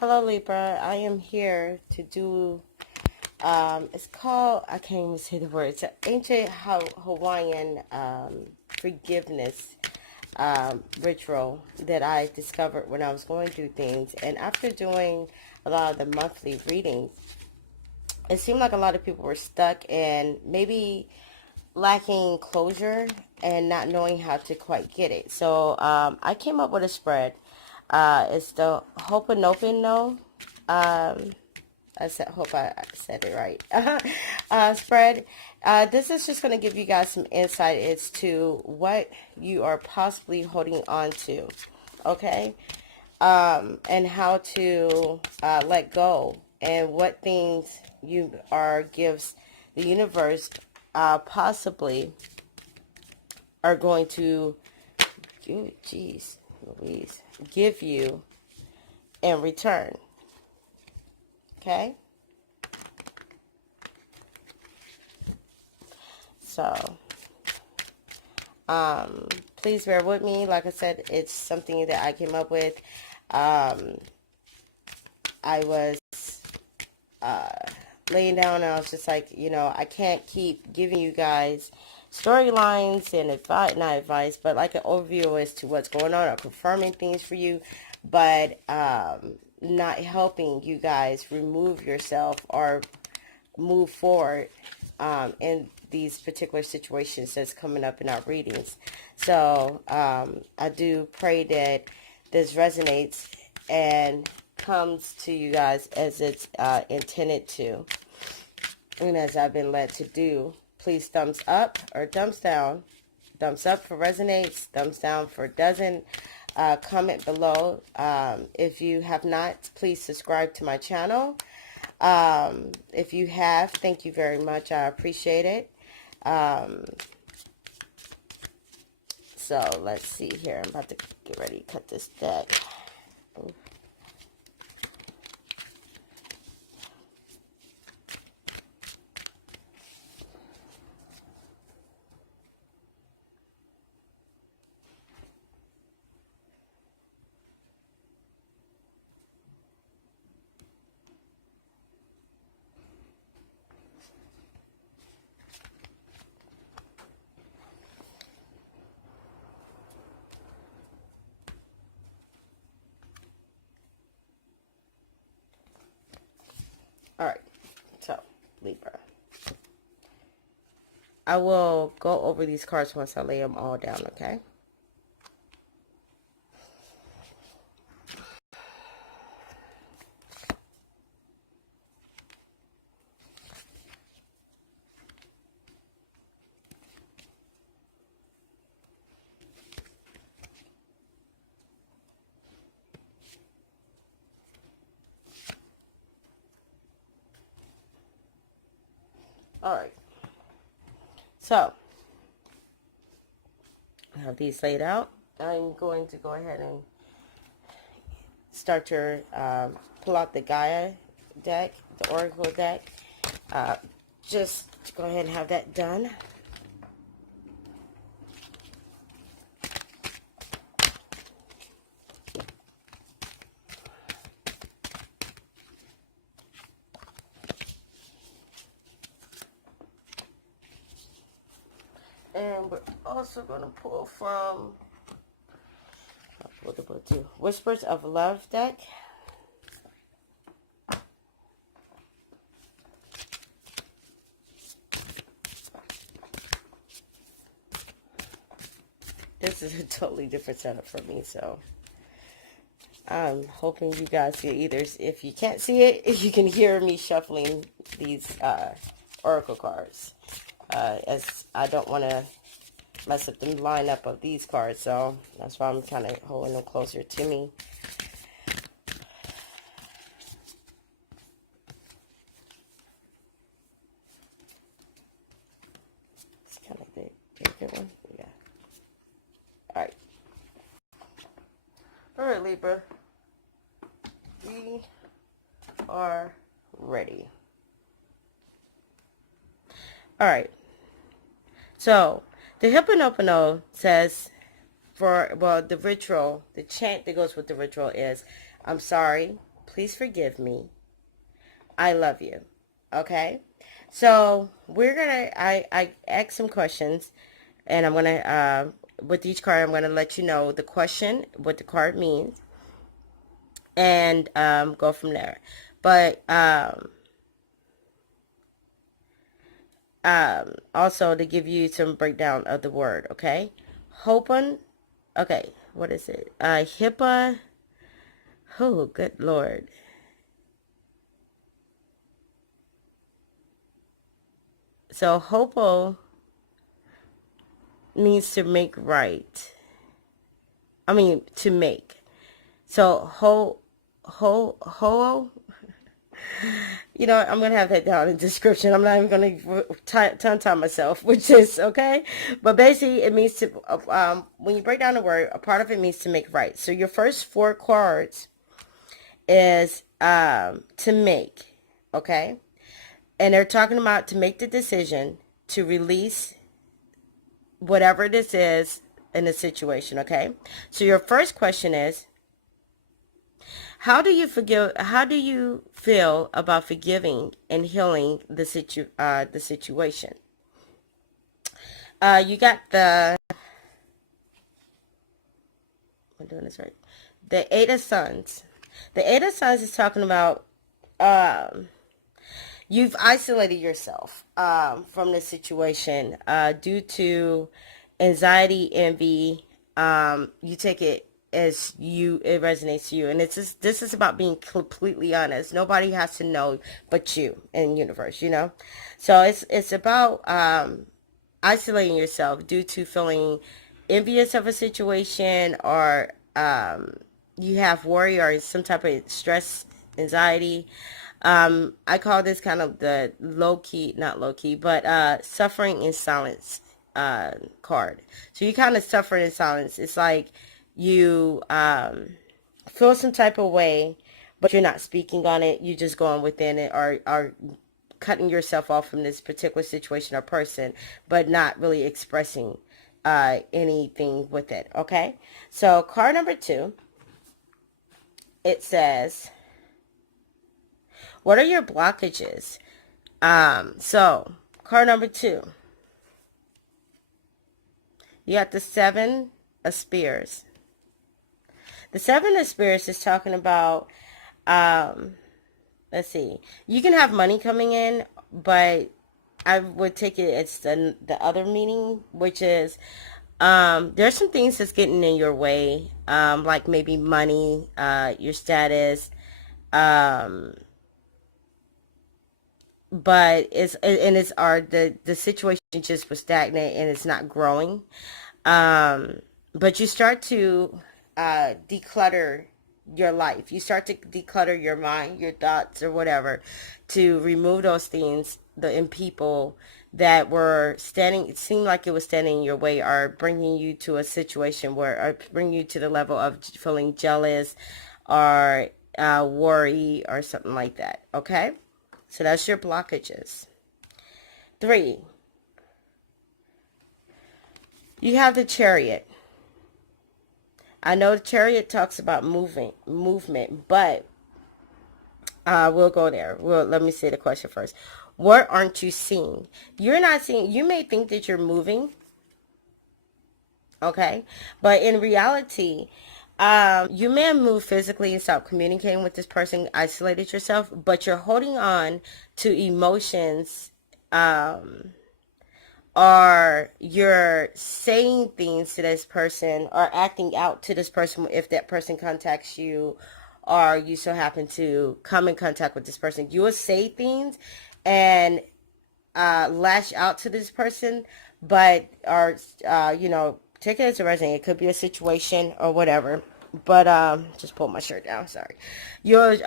Hello Libra, I am here to do, it's called, I can't even say the word, it's an ancient Hawaiian forgiveness ritual that I discovered when I was going through things. And after doing a lot of the monthly readings, it seemed like a lot of people were stuck and maybe lacking closure and not knowing how to quite get it. So I came up with a spread. It's the Ho'oponopono. Hope I said it right. Spread. This is just going to give you guys some insight as to what you are possibly holding on to. Okay. And how to let go, and what things you are gives the universe possibly are going to Louise, give you in return. Okay? So, please bear with me. Like I said, it's something that I came up with. I was laying down and I was just like, I can't keep giving you guys storylines and advice, not advice, but like an overview as to what's going on or confirming things for you, but not helping you guys remove yourself or move forward in these particular situations that's coming up in our readings. So I do pray that this resonates and comes to you guys as it's intended to, and as I've been led to do. Please thumbs up or thumbs down. Thumbs up for resonates, thumbs down for doesn't. Comment below. If you have not, please subscribe to my channel. If you have, thank you very much. I appreciate it. So let's see here. I'm about to get ready to cut this deck. All right, so Libra. I will go over these cards once I lay them all down, okay? All right. So, I have these laid out. I'm going to go ahead and start to pull out the Gaia deck, the Oracle deck. Just go ahead and have that done. And we're also going to pull from Whispers of Love deck. This is a totally different setup for me, so I'm hoping you guys see it. Either if you can't see it, you can hear me shuffling these oracle cards, as I don't want to mess up the lineup of these cards, so that's why I'm kind of holding them closer to me. It's kind of big. Good one. Yeah. All right. All right, Libra. We are ready. All right. So the Ho'oponopono says, the ritual, the chant that goes with the ritual is, I'm sorry, Please forgive me. I love you. Okay? So we're gonna I asked some questions, and I'm gonna with each card I'm gonna let you know the question, what the card means, and go from there. But also to give you some breakdown of the word, okay? Hopin, okay, what is it? HIPAA, oh, good Lord. So hopo means to make right. I mean, to make. So ho, you know, I'm going to have that down in the description. I'm not even going to tongue-tie myself, which is okay. But basically, it means to, when you break down the word, a part of it means to make right. So your first 4 cards is to make, okay? And they're talking about to make the decision to release whatever this is in the situation, okay? So your first question is, how do you forgive? How do you feel about forgiving and healing the situation? You got the. I'm doing this right. The 8 of Sons. The 8 of Sons is talking about you've isolated yourself from the situation due to anxiety, envy. You take it as it resonates to you, and this is about being completely honest. Nobody has to know but you and universe, you know. So it's about isolating yourself due to feeling envious of a situation, or you have worry or some type of stress, anxiety. I call this kind of the not low key, but suffering in silence card. So you kind of suffer in silence. It's like you feel some type of way, but you're not speaking on it. You're just going within it, or cutting yourself off from this particular situation or person, but not really expressing anything with it. Okay, so card number 2, it says, what are your blockages? So card number 2, you got the 7 of Spears. The 7 of Spears is talking about, let's see, you can have money coming in, but I would take it as the other meaning, which is there's some things that's getting in your way, like maybe money, your status, but the situation just was stagnant and it's not growing. But you start to declutter your life. You start to declutter your mind, your thoughts, or whatever, to remove those things in people that were standing, it seemed like it was standing in your way, or bringing you to a situation where, or bring you to the level of feeling jealous or worry or something like that. Okay, so that's your blockages. 3, you have the Chariot. I know the Chariot talks about movement, but we'll go there. Well, let me say the question first. What aren't you seeing? You're not seeing. You may think that you're moving, okay, but in reality, you may have moved physically and stopped communicating with this person, isolated yourself, but you're holding on to emotions, or you're saying things to this person or acting out to this person if that person contacts you, or you so happen to come in contact with this person. You will say things and lash out to this person, but or take it as a resonate. It could be a situation or whatever. But just pull my shirt down. Sorry. You'll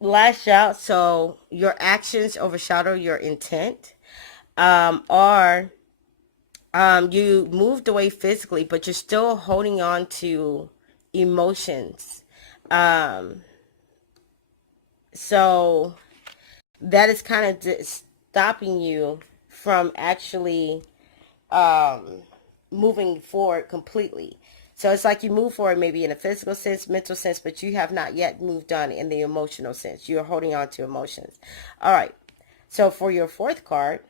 lash out, so your actions overshadow your intent. Or you moved away physically, but you're still holding on to emotions. So that is kind of stopping you from actually moving forward completely. So it's like you move forward maybe in a physical sense, mental sense, but you have not yet moved on in the emotional sense. You're holding on to emotions. All right. So for your fourth card,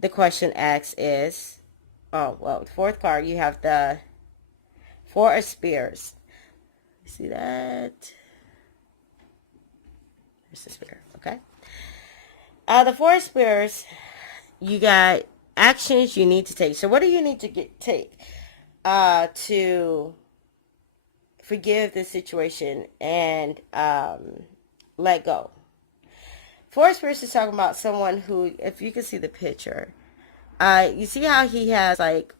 the question asked is, oh, well, the fourth card, you have the Four of Spears. See that? There's the spear. Okay. The Four of Spears, you got actions you need to take. So what do you need to take to forgive this situation and let go? Four of Spears is talking about someone who, if you can see the picture, you see how he has like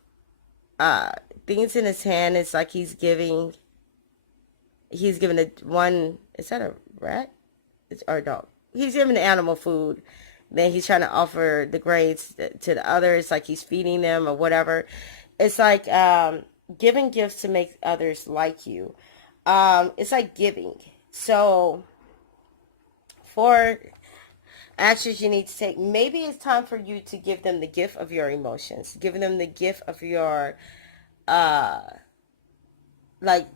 things in his hand. It's like he's giving a one, is that a rat? Or dog? He's giving the animal food. Then he's trying to offer the grains to the others, like he's feeding them or whatever. It's like giving gifts to make others like you. It's like giving. So for actions you need to take, maybe it's time for you to give them the gift of your emotions, giving them the gift of your like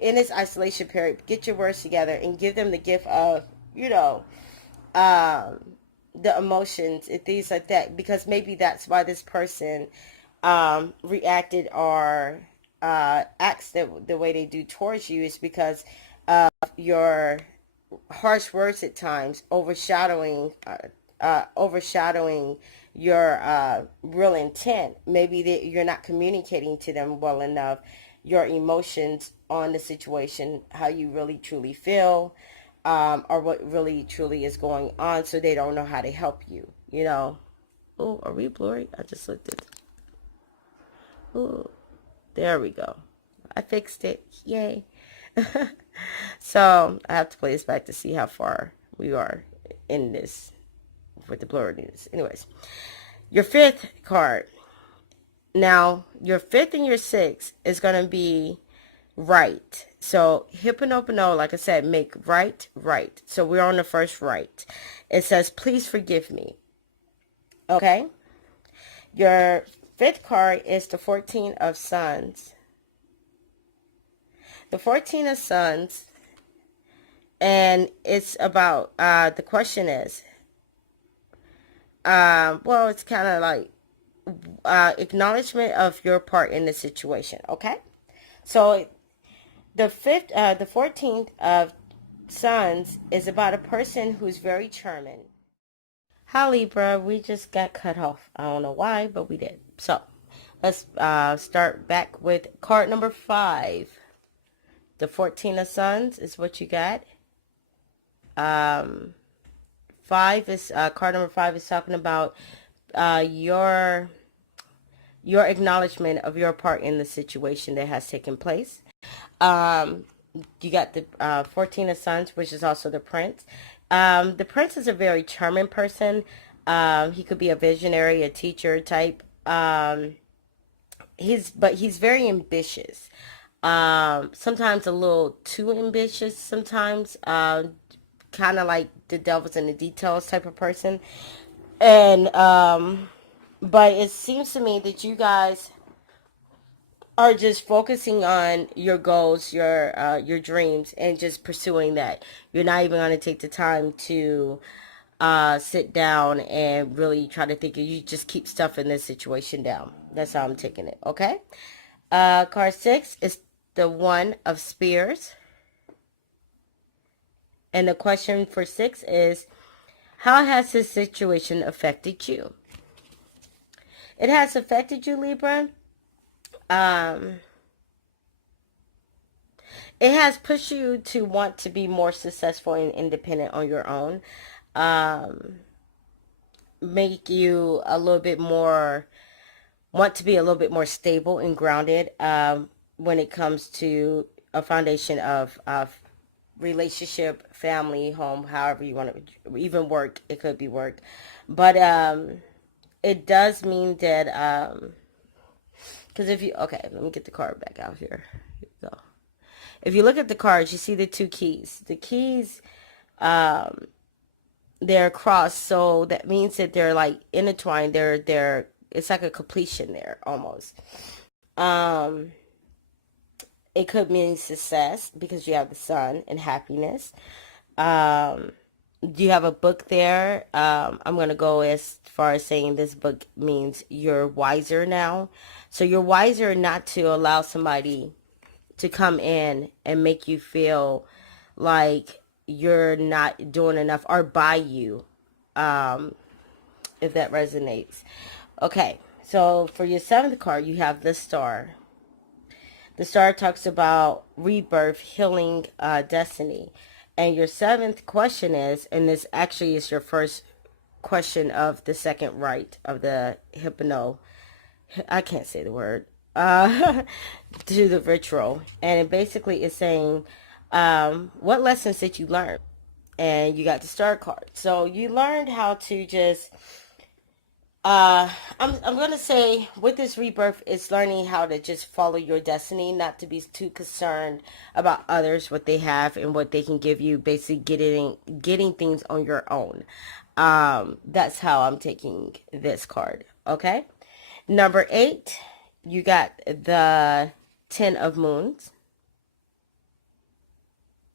in this isolation period, get your words together and give them the gift of, the emotions and things like that, because maybe that's why this person reacted or acts the way they do towards you, is because of your harsh words at times overshadowing your real intent. Maybe that you're not communicating to them well enough your emotions on the situation, how you really truly feel, or what really truly is going on, so they don't know how to help you, Oh, are we blurry? I just looked at it. Oh, there we go. I fixed it. Yay. So I have to play this back to see how far we are in this with the blurriness. Anyways, your fifth card. Now, your fifth and your sixth is going to be right. So, Hipponopono, like I said, make right, right. So, we're on the first right. It says, please forgive me. Okay? Your fifth card is the 14 of Sons. The 14 of Sons, and it's about, the question is, well, it's kind of like, acknowledgement of your part in the situation. Okay, so the 14th of Sons is about a person who's very charming. Hi Libra, we just got cut off. I don't know why, but we did. So let's start back with card number 5. The 14 of Sons is what you got. 5 is card number 5 is talking about your acknowledgement of your part in the situation that has taken place. You got the 14 of Sons, which is also the Prince. The Prince is a very charming person. He could be a visionary, a teacher type. He's very ambitious. Sometimes a little too ambitious. Sometimes, kind of like the devil's in the details type of person. And but it seems to me that you guys are just focusing on your goals, your dreams, and just pursuing that. You're not even going to take the time to sit down and really try to think. You just keep stuff in this situation down. That's how I'm taking it. Okay. Card 6 is the One of Spears, and the question for 6 is, how has this situation affected you? It has affected you, Libra. It has pushed you to want to be more successful and independent on your own. Make you a little bit more, want to be a little bit more stable and grounded when it comes to a foundation of relationship, family, home, however you want to, even work. It could be work. But it does mean that, because if you, okay, let me get the card back out here. Here we go. If you look at the cards, you see the 2 keys. The keys, they're crossed, so that means that they're like intertwined. They're, it's like a completion there, almost. Um, it could mean success because you have the sun and happiness. Um, do you have a book there? I'm going to go as far as saying this book means you're wiser now. So you're wiser not to allow somebody to come in and make you feel like you're not doing enough or by you, if that resonates. Okay, so for your seventh card, you have the star. The star talks about rebirth, healing, destiny. And your seventh question is, and this actually is your first question of the second rite of the I can't say the word, to the ritual. And it basically is saying, what lessons did you learn? And you got the star card. So you learned how to just I'm gonna say with this rebirth, it's learning how to just follow your destiny, not to be too concerned about others, what they have and what they can give you. Basically, getting things on your own. That's how I'm taking this card. Okay, number 8, you got the 10 of Moons.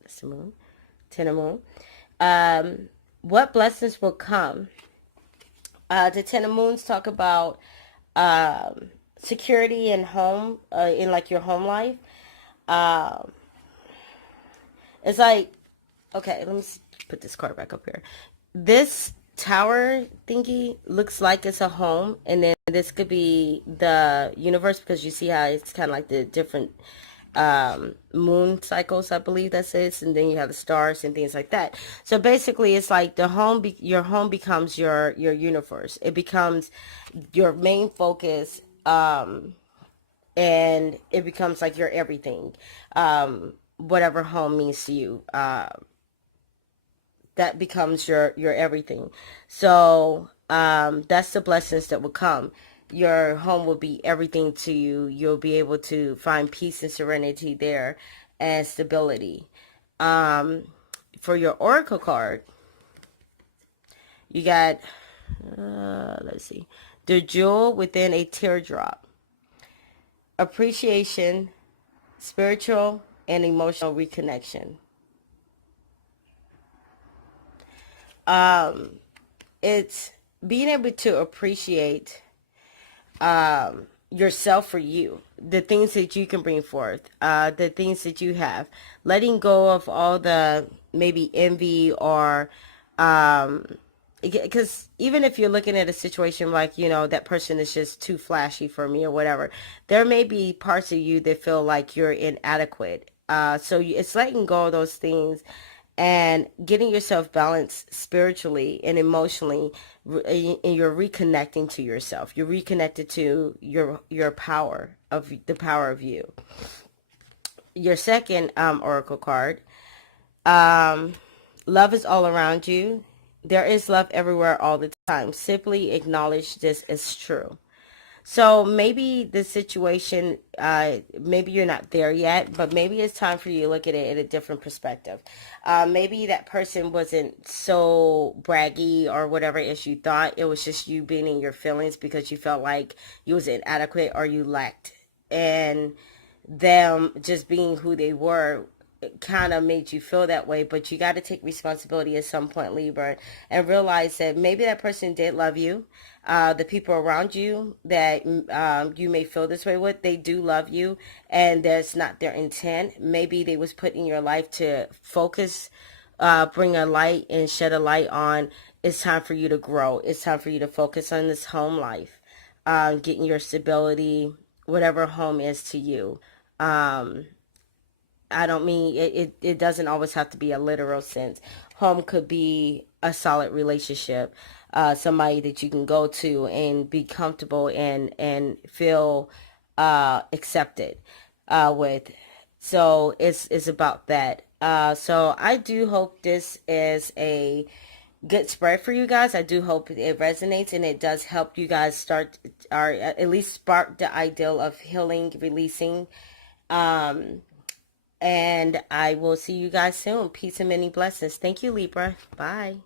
That's the moon. 10 of Moon. What blessings will come? The Ten of Moons talk about security and home, in like your home life. Um, it's like, okay, let me put this card back up here. This tower thingy looks like it's a home, and then this could be the universe because you see how it's kind of like the different moon cycles, I believe that's it, and then you have the stars and things like that. So basically it's like your home becomes your universe. It becomes your main focus, and it becomes like your everything. Whatever home means to you, that becomes your everything. So that's the blessings that will come. Your home will be everything to you. You'll be able to find peace and serenity there and stability. For your oracle card, you got let's see, the jewel within a teardrop. Appreciation, spiritual and emotional reconnection. It's being able to appreciate yourself for you, the things that you can bring forth, the things that you have, letting go of all the maybe envy or because even if you're looking at a situation like, that person is just too flashy for me or whatever, there may be parts of you that feel like you're inadequate. So it's letting go of those things and getting yourself balanced spiritually and emotionally, and you're reconnecting to yourself. You're reconnected to your power of the power of you. Your second oracle card, love is all around you. There is love everywhere all the time. Simply acknowledge this as true. So maybe the situation, maybe you're not there yet, but maybe it's time for you to look at it in a different perspective. Maybe that person wasn't so braggy or whatever as you thought. It was just you being in your feelings because you felt like you was inadequate or you lacked. And them just being who they were kind of made you feel that way, but you got to take responsibility at some point, Libra, and realize that maybe that person did love you. The people around you that you may feel this way with, they do love you, and that's not their intent. Maybe they was put in your life to focus, bring a light and shed a light on, it's time for you to grow. It's time for you to focus on this home life, getting your stability, whatever home is to you. Um, I don't mean it doesn't always have to be a literal sense. Home could be a solid relationship, somebody that you can go to and be comfortable and feel accepted with. So it's about that. So I do hope this is a good spread for you guys. I do hope it resonates and it does help you guys start, or at least spark the ideal of healing, releasing. Um, and I will see you guys soon. Peace and many blessings. Thank you, Libra. Bye.